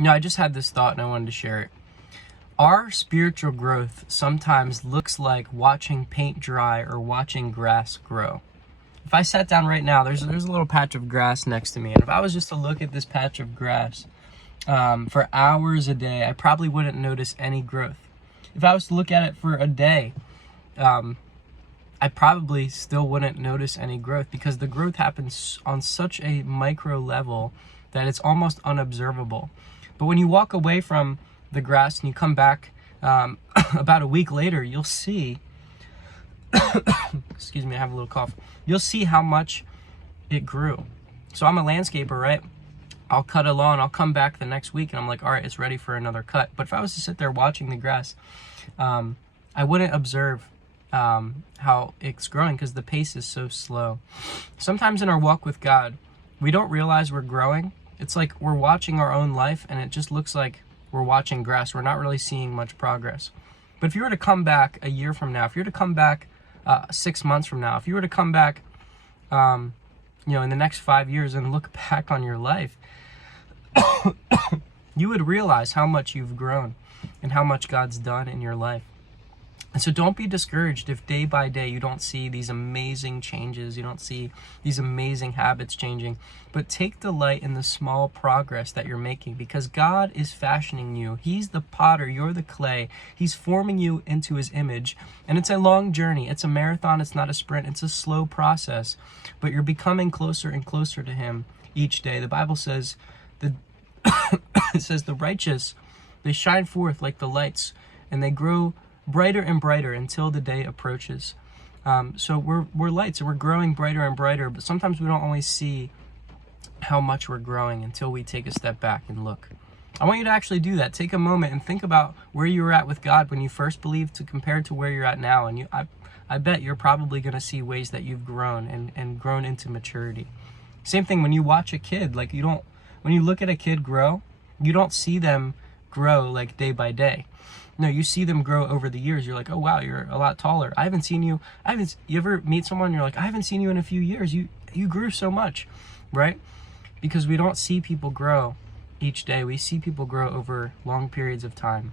I just had this thought and I wanted to share it. Our spiritual growth sometimes looks like watching paint dry or watching grass grow. If I sat down right now, there's a little patch of grass next to me, and if I was just to look at this patch of grass for hours a day, I probably wouldn't notice any growth. If I was to look at it for a day, I probably still wouldn't notice any growth, because the growth happens on such a micro level that it's almost unobservable. But when you walk away from the grass and you come back about a week later, you'll see, excuse me, I have a little cough. You'll see how much it grew. So I'm a landscaper, right? I'll cut a lawn, I'll come back the next week and I'm like, all right, it's ready for another cut. But if I was to sit there watching the grass, I wouldn't observe how it's growing, because the pace is so slow. Sometimes in our walk with God, we don't realize we're growing. It's like we're watching our own life and it just looks like we're watching grass. We're not really seeing much progress. But if you were to come back a year from now, if you were to come back 6 months from now, if you were to come back, in the next 5 years and look back on your life, you would realize how much you've grown and how much God's done in your life. And so don't be discouraged if day by day you don't see these amazing changes, you don't see these amazing habits changing, but take delight in the small progress that you're making, because God is fashioning you. He's the potter, you're the clay. He's forming you into his image, and it's a long journey. It's a marathon, it's not a sprint, it's a slow process, but you're becoming closer and closer to him each day. The Bible says, it says the righteous, they shine forth like the lights, and they grow brighter and brighter until the day approaches. So we're lights and we're growing brighter and brighter, but sometimes we don't always see how much we're growing until we take a step back and look. I want you to actually do that. Take a moment and think about where you were at with God when you first believed to compared to where you're at now. And I bet you're probably going to see ways that you've grown and grown into maturity. Same thing when you watch a kid. When you look at a kid grow, you don't see them grow like day by day. No, you see them grow over the years. You're like, oh wow, you're a lot taller. You ever meet someone and you're like, I haven't seen you in a few years. You grew so much, right? Because we don't see people grow each day. We see people grow over long periods of time.